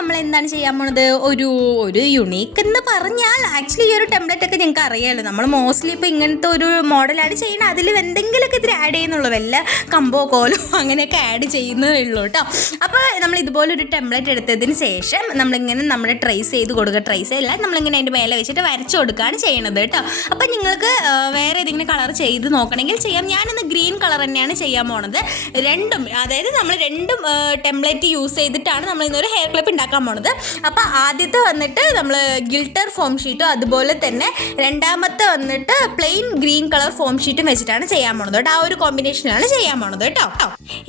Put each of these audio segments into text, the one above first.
നമ്മൾ എന്താണ് ചെയ്യാൻ പോണത്? ഒരു ഒരു യുണീക്ക് എന്ന് പറഞ്ഞാൽ ആക്ച്വലി ഈ ഒരു ടെംപ്ലേറ്റ് ഒക്കെ നിങ്ങൾക്ക് അറിയാമല്ലോ നമ്മൾ മോസ്റ്റ്ലി ഇപ്പോൾ ഇങ്ങനത്തെ ഒരു മോഡലാണ് ചെയ്യണം അതിൽ എന്തെങ്കിലുമൊക്കെ ഇതിൽ ആഡ് ചെയ്യുന്നുള്ളൂ. വല്ല കമ്പോ കോലോ അങ്ങനെയൊക്കെ ആഡ് ചെയ്യുന്നതേ ഉള്ളൂ കേട്ടോ അപ്പോൾ നമ്മൾ ഇതുപോലെ ഒരു ടെംപ്ലേറ്റ് എടുത്തതിന് ശേഷം നമ്മളിങ്ങനെ നമ്മൾ ട്രേസ് ചെയ്ത് കൊടുക്കുക. ട്രേസ് അല്ല നമ്മളിങ്ങനെ അതിന്റെ മേലെ വെച്ചിട്ട് വരച്ചു കൊടുക്കുകയാണ് ചെയ്യണത് കേട്ടോ അപ്പോൾ നിങ്ങൾക്ക് വേറെ ഏതെങ്കിലും കളർ ചെയ്ത് നോക്കണമെങ്കിൽ ചെയ്യാം. ഞാനിന്ന് ഗ്രീൻ കളർ തന്നെയാണ് ചെയ്യാൻ പോണത്. രണ്ടും അതായത് നമ്മൾ രണ്ടും ടെംപ്ലേറ്റ് യൂസ് ചെയ്തിട്ടാണ് നമ്മൾ ഇന്നൊരു ഹെയർ ക്ലിപ്പ് ഉണ്ടാക്കാൻ പോണത്. അപ്പോൾ ആദ്യത്തെ വന്നിട്ട് നമ്മൾ ഗിൽട്ടർ ഫോം ഷീറ്റും അതുപോലെ തന്നെ രണ്ടാമത്തെ വന്നിട്ട് പ്ലെയിൻ ഗ്രീൻ കളർ ഫോം ഷീറ്റും വെച്ചിട്ടാണ് ചെയ്യാൻ പോണത് കേട്ടോ. ആ ഒരു കോമ്പിനേഷനിലാണ് ചെയ്യാൻ പോണത് കേട്ടോ.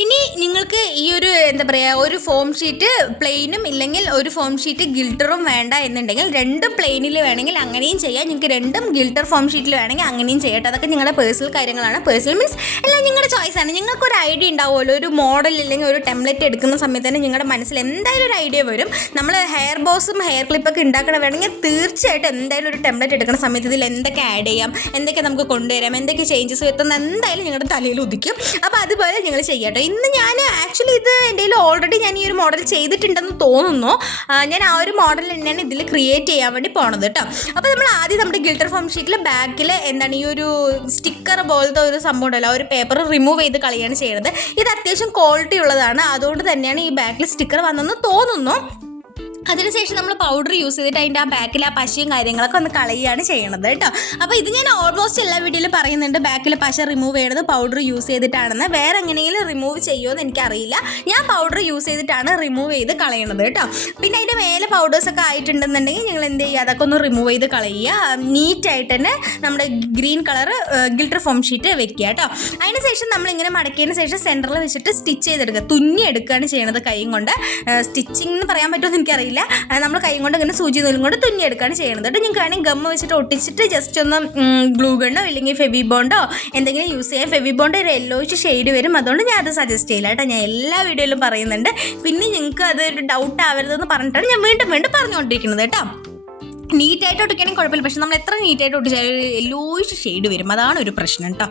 ഇനി നിങ്ങൾക്ക് ഈ ഒരു എന്താ പറയുക ഒരു ഫോം ഷീറ്റ് പ്ലെയിനും ഇല്ലെങ്കിൽ ഒരു ഫോം ഷീറ്റ് ഗിൽട്ടറും വേണ്ട എന്നുണ്ടെങ്കിൽ രണ്ടും പ്ലെയിനിൽ വേണമെങ്കിൽ അങ്ങനെയും ചെയ്യാം. നിങ്ങൾക്ക് രണ്ടും ഗിൽട്ടർ ഫോം ഷീറ്റിൽ വേണമെങ്കിൽ അങ്ങനെയും ചെയ്യട്ടെ അതൊക്കെ നിങ്ങളുടെ പേഴ്സണൽ കാര്യങ്ങളാണ്. പേഴ്സണൽ മീൻസ് എല്ലാം നിങ്ങളുടെ ചോയ്സാണ് നിങ്ങൾക്ക് ഒരു ഐഡിയ ഉണ്ടാവുമല്ലോ. ഒരു മോഡൽ അല്ലെങ്കിൽ ഒരു ടെംപ്ലേറ്റ് എടുക്കുന്ന സമയത്ത് തന്നെ നിങ്ങളുടെ മനസ്സിൽ എന്തായാലും ഒരു ഐഡിയ വരും. നമ്മൾ ഹെയർ ബോസും ഹെയർ ക്ലിപ്പൊക്കെ ഉണ്ടാക്കണ വേണമെങ്കിൽ തീർച്ചയായിട്ടും എന്തായാലും ഒരു ടെംപ്ലേറ്റ് എടുക്കുന്ന സമയത്ത് ഇതിൽ എന്തൊക്കെ ആഡ് ചെയ്യാം എന്തൊക്കെ നമുക്ക് കൊണ്ടുവരാം എന്തൊക്കെ ചേഞ്ചസ് വരുത്തുന്ന എന്തായാലും നിങ്ങളുടെ തലയിൽ ഉദിക്കും. അപ്പോൾ അതുപോലെ നിങ്ങൾ ചെയ്യട്ടോ. ഇന്ന് ഞാൻ ആക്ച്വലി ഇത് എന്റെ ഓൾറെഡി ഞാൻ ഈ ഒരു മോഡൽ ചെയ്തിട്ടുണ്ടെന്ന് തോന്നുന്നു. ഞാൻ ആ ഒരു മോഡൽ തന്നെയാണ് ഇതിൽ ക്രിയേറ്റ് ചെയ്യാൻ വേണ്ടി പോണത് കേട്ടോ അപ്പോൾ നമ്മൾ ആദ്യം നമ്മുടെ ഗിൽട്ടർ ഫോം ഷീറ്റിൽ ബാക്കിൽ എന്താണ് ഈ ഒരു സ്റ്റിക്കർ പോലത്തെ ഒരു സംഭവം ഉണ്ടല്ലോ ആ ഒരു പേപ്പർ റിമൂവ് ചെയ്ത് കളയാണ് ചെയ്യുന്നത് ഇത് അത്യാവശ്യം ക്വാളിറ്റി ഉള്ളതാണ്. അതുകൊണ്ട് തന്നെയാണ് ഈ ബാക്കിൽ സ്റ്റിക്കർ വന്നെന്ന് തോന്നുന്നു. അതിനുശേഷം നമ്മൾ പൗഡർ യൂസ് ചെയ്തിട്ട് അതിന്റെ ആ ബാക്കിൽ ആ പശയും കാര്യങ്ങളൊക്കെ ഒന്ന് കളയുകയാണ് ചെയ്യണത് കേട്ടോ. അപ്പോൾ ഇത് ഞാൻ ഓൾമോസ്റ്റ് എല്ലാ വീഡിയോയിലും പറയുന്നുണ്ട് ബാക്കിൽ പശ റിമൂവ് ചെയ്യണത് പൗഡർ യൂസ് ചെയ്തിട്ടാണെന്ന്. വേറെ എങ്ങനെയെങ്കിലും റിമൂവ് ചെയ്യുമോ എന്ന് എനിക്കറിയില്ല. ഞാൻ പൗഡർ യൂസ് ചെയ്തിട്ടാണ് റിമൂവ് ചെയ്ത് കളയണത് കേട്ടോ. പിന്നെ അതിന്റെ മേലെ പൗഡേഴ്സ് ഒക്കെ ആയിട്ടുണ്ടെന്നുണ്ടെങ്കിൽ ഞങ്ങൾ എന്ത് ചെയ്യുക? അതൊക്കെ ഒന്ന് റിമൂവ് ചെയ്ത് കളയുക. നീറ്റായിട്ട് തന്നെ നമ്മുടെ green colour glitter foam sheet വെക്കുക കേട്ടോ. അതിന് ശേഷം നമ്മൾ ഇങ്ങനെ മടക്കിയതിന് ശേഷം സെന്ററിൽ വെച്ചിട്ട് സ്റ്റിച്ച് ചെയ്തെടുക്കുക. തുന്നി എടുക്കുകയാണ് ചെയ്യണത് കൈ കൊണ്ട്. സ്റ്റിച്ചിങ് എന്ന് പറയാൻ പറ്റുമെന്ന് എനിക്കറിയില്ല. ആ, നമ്മൾ കൈ കൊണ്ട് ഇങ്ങനെ സൂചി നൂലും കൊണ്ട് തുന്നിയെടുക്കുകയാണ് ചെയ്യുന്നത് കേട്ടോ. നിങ്ങൾക്ക് വേണമെങ്കിൽ ഗമ്മ വെച്ചിട്ട് ഒട്ടിച്ചിട്ട് ജസ്റ്റ് ഒന്ന് ഗ്ലൂ ഗണ്ണോ ഇല്ലെങ്കിൽ ഫെവി ബോണ്ടോ എന്തെങ്കിലും യൂസ് ചെയ്യാം ഫെവി ബോണ്ട് ഒരു യെല്ലോയിച്ച് ഷെയ്ഡ് വരും. അതുകൊണ്ട് ഞാൻ അത് സജസ്റ്റ് ചെയ്യില്ല കേട്ടോ. ഞാൻ എല്ലാ വീഡിയോയിലും പറയുന്നുണ്ട്. പിന്നെ നിങ്ങൾക്ക് അതൊരു ഡൗട്ട് ആവരുതെന്ന് പറഞ്ഞിട്ടാണ് ഞാൻ വീണ്ടും വീണ്ടും പറഞ്ഞുകൊണ്ടിരിക്കുന്നത് കേട്ടോ. നീറ്റായിട്ട് ഒട്ടിക്കണമെങ്കിൽ കുഴപ്പമില്ല. പക്ഷെ നമ്മൾ എത്ര നീറ്റായിട്ട് ഒട്ടിച്ചാലും യെല്ലോയിഷ് ഷെയ്ഡ് വരും. അതാണ് ഒരു പ്രശ്നം കേട്ടോ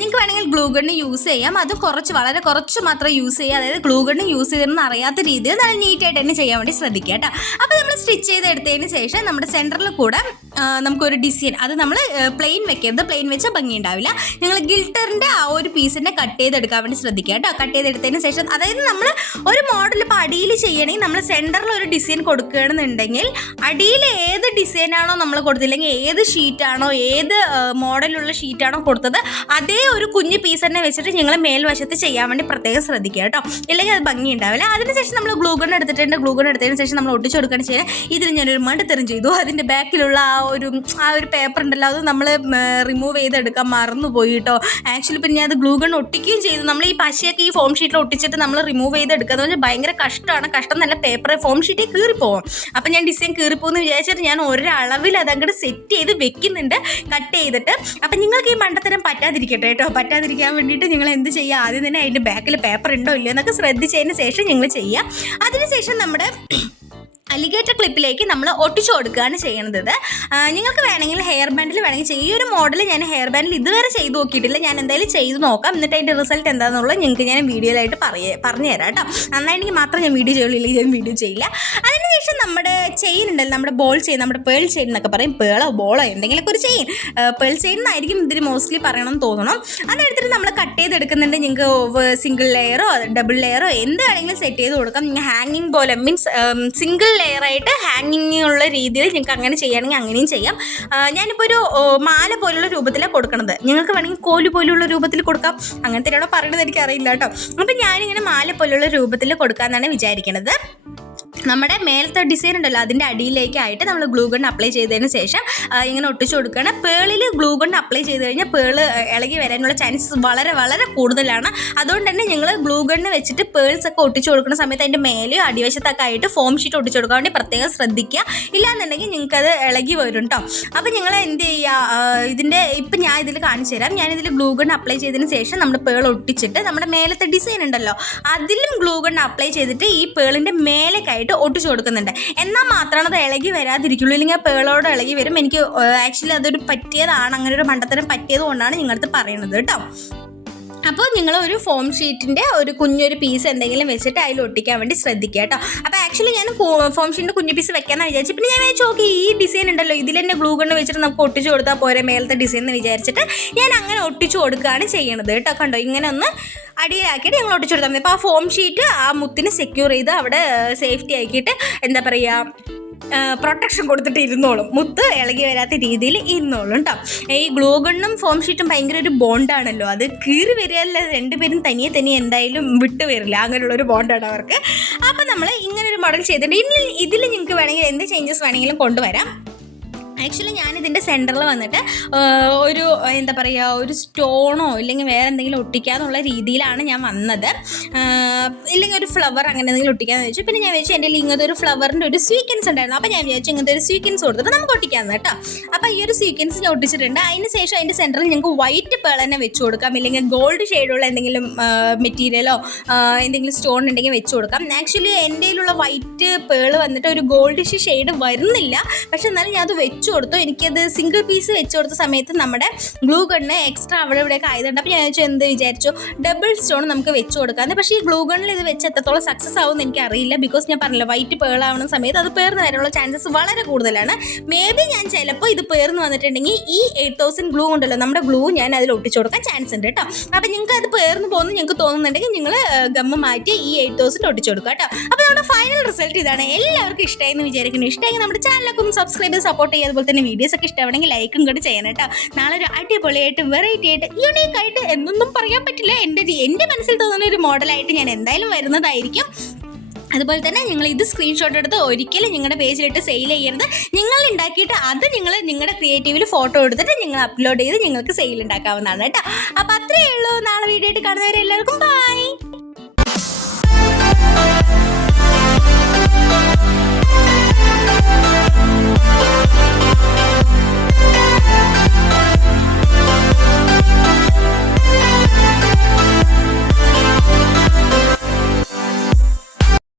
നിങ്ങൾക്ക് വേണമെങ്കിൽ ഗ്ലൂ യൂസ് ചെയ്യാം. അത് കുറച്ച് വളരെ കുറച്ച് മാത്രം യൂസ് ചെയ്യുക അതായത് ഗ്ലൂ യൂസ് ചെയ്തെന്ന് അറിയാത്ത രീതിയിൽ നല്ല നീറ്റായിട്ട് തന്നെ ചെയ്യാൻ വേണ്ടി ശ്രദ്ധിക്കുക കേട്ടോ അപ്പോൾ നമ്മൾ സ്റ്റിച്ച് ചെയ്ത് എടുത്തതിന് ശേഷം നമ്മുടെ സെന്ററിൽ കൂടെ നമുക്കൊരു ഡിസൈൻ അത് നമ്മൾ പ്ലെയിൻ വെക്കരുത്. പ്ലെയിൻ വെച്ചാൽ ഭംഗി ഉണ്ടാവില്ല. നിങ്ങൾ ഗിൽറ്ററിന്റെ ആ ഒരു പീസിനെ കട്ട് ചെയ്തെടുക്കാൻ വേണ്ടി ശ്രദ്ധിക്കുക കേട്ടോ കട്ട് ചെയ്തെടുത്തതിന് ശേഷം അതായത് നമ്മൾ ഒരു മോഡൽ ഇപ്പോൾ അടിയിൽ ചെയ്യണമെങ്കിൽ നമ്മൾ സെന്ററിൽ ഒരു ഡിസൈൻ കൊടുക്കുകയാണെന്നുണ്ടെങ്കിൽ അടിയിൽ ഏത് ഡിസൈനാണോ നമ്മൾ കൊടുത്തില്ലെങ്കിൽ ഏത് ഷീറ്റാണോ ഏത് മോഡലുള്ള ഷീറ്റാണോ കൊടുത്തത്? അതേ ഒരു കുഞ്ഞ് പീസ് തന്നെ വെച്ചിട്ട് നിങ്ങൾ മേൽവശത്ത് ചെയ്യാൻ വേണ്ടി പ്രത്യേകം ശ്രദ്ധിക്കുക കേട്ടോ. ഇല്ലെങ്കിൽ അത് ഭംഗി ഉണ്ടാവില്ല അതിനുശേഷം നമ്മൾ ഗ്ലൂ ഗൺ എടുത്തിട്ടുണ്ട്. ഗ്ലൂ ഗൺ എടുത്തതിന് ശേഷം നമ്മൾ ഒട്ടിച്ചു കൊടുക്കുകയാണ് ചെയ്യുക ഇതിൽ ഞാനൊരു മണ്ടത്തരം ചെയ്തു. അതിന്റെ ബാക്കിലുള്ള ആ ഒരു ആ ഒരു പേപ്പർ ഉണ്ടല്ലോ അത് നമ്മൾ റിമൂവ് ചെയ്തെടുക്കാൻ മറന്നുപോയി കേട്ടോ. ആക്ച്വലി പിന്നെ അത് ഗ്ലൂ ഗൺ ഒട്ടിക്കുകയും ചെയ്തു. നമ്മൾ ഈ പശയൊക്കെ ഈ ഫോം ഷീറ്റിൽ ഒട്ടിച്ചിട്ട് നമ്മൾ റിമൂവ് ചെയ്തെടുക്കുക എന്ന് പറഞ്ഞാൽ ഭയങ്കര കഷ്ടമാണ്. കഷ്ടം നല്ല പേപ്പർ ഫോം ഷീറ്റിൽ കീറിപ്പോവും. അപ്പം ഞാൻ ഡിസൈൻ കീറിപ്പോകുമെന്ന് വിചാരിച്ചിട്ട് ഞാൻ ഒരളവിൽ അത് അങ്ങോട്ട് സെറ്റ് ചെയ്ത് വെക്കുന്നുണ്ട് കട്ട് ചെയ്തിട്ട്. അപ്പം നിങ്ങൾക്ക് ഈ മണ്ടത്തരം പറ്റാതിരിക്കട്ടെ കേട്ടോ. പറ്റാതിരിക്കാൻ വേണ്ടിയിട്ട് നിങ്ങൾ എന്ത് ചെയ്യുക? ആദ്യം തന്നെ അതിന്റെ ബാക്കിൽ പേപ്പർ ഉണ്ടോ ഇല്ലയോ എന്നൊക്കെ ശ്രദ്ധിച്ചതിന് ശേഷം നിങ്ങൾ ചെയ്യുക. അതിനുശേഷം നമ്മുടെ അലിഗേറ്റർ ക്ലിപ്പിലേക്ക് നമ്മൾ ഒട്ടിച്ചു കൊടുക്കുകയാണ് ചെയ്യുന്നത് നിങ്ങൾക്ക് വേണമെങ്കിൽ ഹെയർ ബാൻഡിൽ വേണമെങ്കിൽ ചെയ്യും. ഈ ഒരു മോഡൽ ഞാൻ ഹെയർ ബാൻഡിൽ ഇതുവരെ ചെയ്തു നോക്കിയിട്ടില്ല. ഞാൻ എന്തായാലും ചെയ്തു നോക്കാം. എന്നിട്ട് അതിന്റെ റിസൾട്ട് എന്താണെന്നുള്ളത് നിങ്ങൾക്ക് ഞാൻ വീഡിയോയിലായിട്ട് പറയ പറഞ്ഞു തരാം കേട്ടോ. നന്നായിട്ടെങ്കിൽ മാത്രം ഞാൻ വീഡിയോ ചെയ്യുള്ളൂ. ഞാൻ വീഡിയോ ചെയ്യില്ല. അതിനുശേഷം നമ്മുടെ ചെയിൻ ഉണ്ടല്ലോ. നമ്മുടെ ബോൾ ചെയിൻ നമ്മുടെ പേൾ ചെയിൻ എന്നൊക്കെ പറയും. പേളോ ബോളോ എന്തെങ്കിലുമൊക്കെ ഒരു ചെയിൻ. പേൾ ചെയിൻ എന്നായിരിക്കും ഇതിന് മോസ്റ്റ്ലി പറയണമെന്ന് തോന്നണം. അതെടുത്തിട്ട് നമ്മൾ കട്ട് ചെയ്തെടുക്കുന്നുണ്ട് നിങ്ങൾക്ക് സിംഗിൾ ലെയറോ ഡബിൾ ലെയറോ എന്ത് വേണമെങ്കിലും സെറ്റ് ചെയ്ത് കൊടുക്കാം. ഹാങ്ങിങ് പോലെ മീൻസ് സിംഗിൾ ലെയർ ആയിട്ട് ഹാങ്ങിങ് ഉള്ള രീതിയിൽ നിങ്ങൾക്ക് അങ്ങനെ ചെയ്യുകയാണെങ്കിൽ അങ്ങനെയും ചെയ്യാം. ഞാനിപ്പോൾ ഒരു മാല പോലുള്ള രൂപത്തിലാണ് കൊടുക്കുന്നത് നിങ്ങൾക്ക് വേണമെങ്കിൽ കോൽ പോലുള്ള രൂപത്തിൽ കൊടുക്കാം. അങ്ങനത്തെ പറയണത് എനിക്കറിയില്ല കേട്ടോ. അപ്പം ഞാനിങ്ങനെ മാല പോലുള്ള രൂപത്തിൽ കൊടുക്കാമെന്നാണ് വിചാരിക്കണത്. നമ്മുടെ മേലത്തെ ഡിസൈൻ ഉണ്ടല്ലോ അതിന്റെ അടിയിലേക്കായിട്ട് നമ്മൾ ഗ്ലൂ ഗൺ അപ്ലൈ ചെയ്തതിന് ശേഷം ഇങ്ങനെ ഒട്ടിച്ചു കൊടുക്കുകയാണ്. പേളിൽ ഗ്ലൂ ഗൺ അപ്ലൈ ചെയ്ത് കഴിഞ്ഞാൽ പേൾ ഇളകി വരാനുള്ള ചാൻസസ് വളരെ വളരെ കൂടുതലാണ്. അതുകൊണ്ട് തന്നെ ഞങ്ങൾ ഗ്ലൂ വെച്ചിട്ട് പേൾസ് ഒക്കെ ഒട്ടിച്ചു കൊടുക്കുന്ന സമയത്ത് അതിന്റെ മേലെയോ അടിവശത്തൊക്കെ ആയിട്ട് ഫോം ഷീറ്റ് ഒട്ടിച്ചു കൊടുക്കാൻ വേണ്ടി പ്രത്യേകം ശ്രദ്ധിക്കുക. ഇല്ലാന്നുണ്ടെങ്കിൽ നിങ്ങൾക്കത് ഇളകി വരും കേട്ടോ അപ്പോൾ നിങ്ങൾ എന്ത് ചെയ്യുക ഇതിന്റെ ഇപ്പം ഞാൻ ഇതിൽ കാണിച്ചു തരാം. ഞാനിതിൽ ഗ്ലൂ ഗൺ അപ്ലൈ ചെയ്തതിന് ശേഷം നമ്മുടെ പേൾ ഒട്ടിച്ചിട്ട് നമ്മുടെ മേലത്തെ ഡിസൈൻ ഉണ്ടല്ലോ അതിലും ഗ്ലൂ ഗൺ അപ്ലൈ ചെയ്തിട്ട് ഈ പേളിന്റെ മേലേക്കായിട്ട് ഒട്ടിച്ചു കൊടുക്കുന്നുണ്ട്. എന്നാൽ മാത്രമാണ് അത് ഇളകി വരാതിരിക്കുള്ളൂ. ഇല്ലെങ്കിൽ പേളോട് ഇളകി വരും. എനിക്ക് ആക്ച്വലി അതൊരു പറ്റിയതാണ്. അങ്ങനെ ഒരു മണ്ടത്തരം പറ്റിയത് കൊണ്ടാണ് നിങ്ങളടുത്ത് പറയുന്നത് കേട്ടോ. അപ്പോൾ നിങ്ങൾ ഒരു ഫോം ഷീറ്റിന്റെ ഒരു കുഞ്ഞൊരു പീസ് എന്തെങ്കിലും വെച്ചിട്ട് അതിൽ ഒട്ടിക്കാൻ വേണ്ടി ശ്രദ്ധിക്കുക കേട്ടോ. അപ്പോൾ ആക്ച്വലി ഞാൻ ഫോം ഷീറ്റിന്റെ കുഞ്ഞു പീസ് വെക്കാമെന്ന് വിചാരിച്ചു പിന്നെ ഞാൻ വിചാരിച്ചു ഓക്കെ ഈ ഡിസൈൻ ഉണ്ടല്ലോ ഇതിൽ തന്നെ ഗ്ലൂ ഗണ്ണ് വെച്ചിട്ട് നമുക്ക് ഒട്ടിച്ചു കൊടുത്താൽ പോരെ മേലത്തെ ഡിസൈൻ എന്ന് വിചാരിച്ചിട്ട് ഞാൻ അങ്ങനെ ഒട്ടിച്ചു കൊടുക്കുകയാണ് ചെയ്യണത് കേട്ടോ. കണ്ടോ ഇങ്ങനെ ഒന്ന് അടിയിലാക്കിയിട്ട് ഞങ്ങൾ ഒട്ടിച്ചു കൊടുത്താൽ മതി. അപ്പോൾ ആ ഫോം ഷീറ്റ് ആ മുത്തിന് സെക്യൂർ ചെയ്ത് അവിടെ സേഫ്റ്റി ആക്കിയിട്ട് എന്താ പറയുക പ്രൊട്ടക്ഷൻ കൊടുത്തിട്ട് ഇരുന്നോളും. മുത്ത് ഇളകി വരാത്ത രീതിയിൽ ഇരുന്നോളും കേട്ടോ ഈ ഗ്ലൂ ഗണ്ണും ഫോം ഷീറ്റും ഭയങ്കര ഒരു ബോണ്ടാണല്ലോ അത് കീറി വരികയല്ല രണ്ടുപേരും തനിയെ തനിയെ എന്തായാലും വിട്ടു വരില്ല. അങ്ങനെയുള്ള ഒരു ബോണ്ടാണ് അവർക്ക്. അപ്പോൾ നമ്മൾ ഇങ്ങനെ ഒരു മോഡൽ ചെയ്തിട്ടുണ്ട്. ഇനി ഇതിൽ നിങ്ങൾക്ക് വേണമെങ്കിൽ എന്ത് ചേഞ്ചസ് വേണമെങ്കിലും കൊണ്ടുവരാം. ആക്ച്വലി ഞാനിതിന്റെ സെന്ററിൽ വന്നിട്ട് ഒരു എന്താ പറയുക ഒരു സ്റ്റോണോ ഇല്ലെങ്കിൽ വേറെ എന്തെങ്കിലും ഒട്ടിക്കാന്നുള്ള രീതിയിലാണ് ഞാൻ വന്നത്. ഇല്ലെങ്കിൽ ഒരു ഫ്ലവർ അങ്ങനെ എന്തെങ്കിലും ഒട്ടിക്കാന്ന് വെച്ചു പിന്നെ ഞാൻ വിചാരിച്ചു എന്റെ ഇങ്ങനത്തെ ഒരു ഫ്ലവറിന്റെ ഒരു സ്വീക്വൻസ് ഉണ്ടായിരുന്നു. അപ്പോൾ ഞാൻ വിചാരിച്ചു ഇങ്ങനത്തെ ഒരു സ്വീക്വൻസ് കൊടുത്തിട്ട് നമുക്ക് ഒട്ടിക്കാമെന്ന് കേട്ടോ. അപ്പോൾ ഈ ഒരു സ്വീക്വൻസ് ഞാൻ ഒട്ടിച്ചിട്ടുണ്ട്. അതിന് ശേഷം അതിന്റെ സെന്ററിൽ ഞങ്ങൾക്ക് വൈറ്റ് പേൾ തന്നെ വെച്ച് കൊടുക്കാം. ഇല്ലെങ്കിൽ ഗോൾഡ് ഷെയ്ഡുള്ള എന്തെങ്കിലും മെറ്റീരിയലോ എന്തെങ്കിലും സ്റ്റോൺ ഉണ്ടെങ്കിൽ വെച്ച് കൊടുക്കാം. ആക്ച്വലി എന്റെ കയ്യിലുള്ള വൈറ്റ് പേൾ വന്നിട്ട് ഒരു ഗോൾഡിഷ് ഷെയ്ഡ് വരുന്നില്ല. പക്ഷെ എന്നാലും ഞാൻ അത് വെച്ച് കൊടുത്തു. എനിക്കത് സിംഗിൾ പീസ് വെച്ച് കൊടുത്ത സമയത്ത് നമ്മുടെ ഗ്ലൂ ഗണ്ണ് എക്സ്ട്രാ അവിടെ ഇവിടെയൊക്കെ ആയതുകൊണ്ട് അപ്പോൾ ഞാൻ ചോദിച്ചു എന്ത്? വിചാരിച്ചു. ഡബിൾ സ്റ്റോൺ നമുക്ക് വെച്ച് കൊടുക്കാമെന്ന് പക്ഷേ ഈ ഗ്ലൂ ഗണ്ണിൽ ഇത് വെച്ച് എത്രത്തോളം സക്സസ് ആവും എനിക്ക് അറിയില്ല ബിക്കോസ് ഞാൻ പറഞ്ഞില്ല വൈറ്റ് പേൾ ആവുന്ന സമയത്ത് അത് പേർന്ന് വരാനുള്ള ചാൻസസ് വളരെ കൂടുതലാണ്. മേ ബി ഞാൻ ചിലപ്പോൾ ഇത് പേർന്ന് വന്നിട്ടുണ്ടെങ്കിൽ ഈ എയ്റ്റ് തൗസൻഡ് ഗ്ലൂ ഉണ്ടല്ലോ നമ്മുടെ ഗ്ലൂ ഞാൻ അതിൽ ഒട്ടിച്ചു കൊടുക്കാൻ ചാൻസ് ഉണ്ട് കേട്ടോ അപ്പോൾ നിങ്ങൾക്ക് അത് പേർന്ന് പോകുന്നു നിങ്ങൾക്ക് തോന്നുന്നുണ്ടെങ്കിൽ നിങ്ങൾ ഗമ്മ മാറ്റി ഈ എയ്റ്റ് തൗസൻഡ് ഒട്ടിച്ചു കൊടുക്കുക കേട്ടോ അപ്പോൾ നമ്മുടെ ഫൈനൽ റിസൾട്ട് ഇതാണ്. എല്ലാവർക്കും ഇഷ്ടമായി എന്ന് വിചാരിക്കുന്നു. ഇഷ്ടമായി നമ്മുടെ ചാനലൊക്കെ ഒന്ന് സബ്സ്ക്രൈബ് സപ്പോർട്ട് ചെയ്യുക അതുപോലെ തന്നെ വീഡിയോസ് ഒക്കെ ഇഷ്ടമാണെങ്കിൽ ലൈക്കും കൂടി ചെയ്യണം കേട്ടോ. നാളെ ഒരു അടിപൊളിയായിട്ട് വെറൈറ്റി ആയിട്ട് യുണീക്ക് ആയിട്ട് എന്നൊന്നും പറയാൻ പറ്റില്ല. എന്റെ എന്റെ മനസ്സിൽ തോന്നുന്ന ഒരു മോഡലായിട്ട് ഞാൻ എന്തായാലും വരുന്നതായിരിക്കും. അതുപോലെ തന്നെ നിങ്ങൾ ഇത് സ്ക്രീൻഷോട്ട് എടുത്ത് ഒരിക്കലും നിങ്ങളുടെ പേജിലിട്ട് സെയിൽ ചെയ്യരുത്. നിങ്ങൾ ഉണ്ടാക്കിയിട്ട് അത് നിങ്ങൾ നിങ്ങളുടെ ക്രിയേറ്റീവിൽ ഫോട്ടോ എടുത്തിട്ട് നിങ്ങൾ അപ്ലോഡ് ചെയ്ത് നിങ്ങൾക്ക് സെയിൽ ഉണ്ടാക്കാവുന്നതാണ് കേട്ടോ. അപ്പോൾ അത്രയേ ഉള്ളൂ. നാളെ വീഡിയോ ആയിട്ട് കാണുന്നവരെല്ലാവർക്കും ബൈ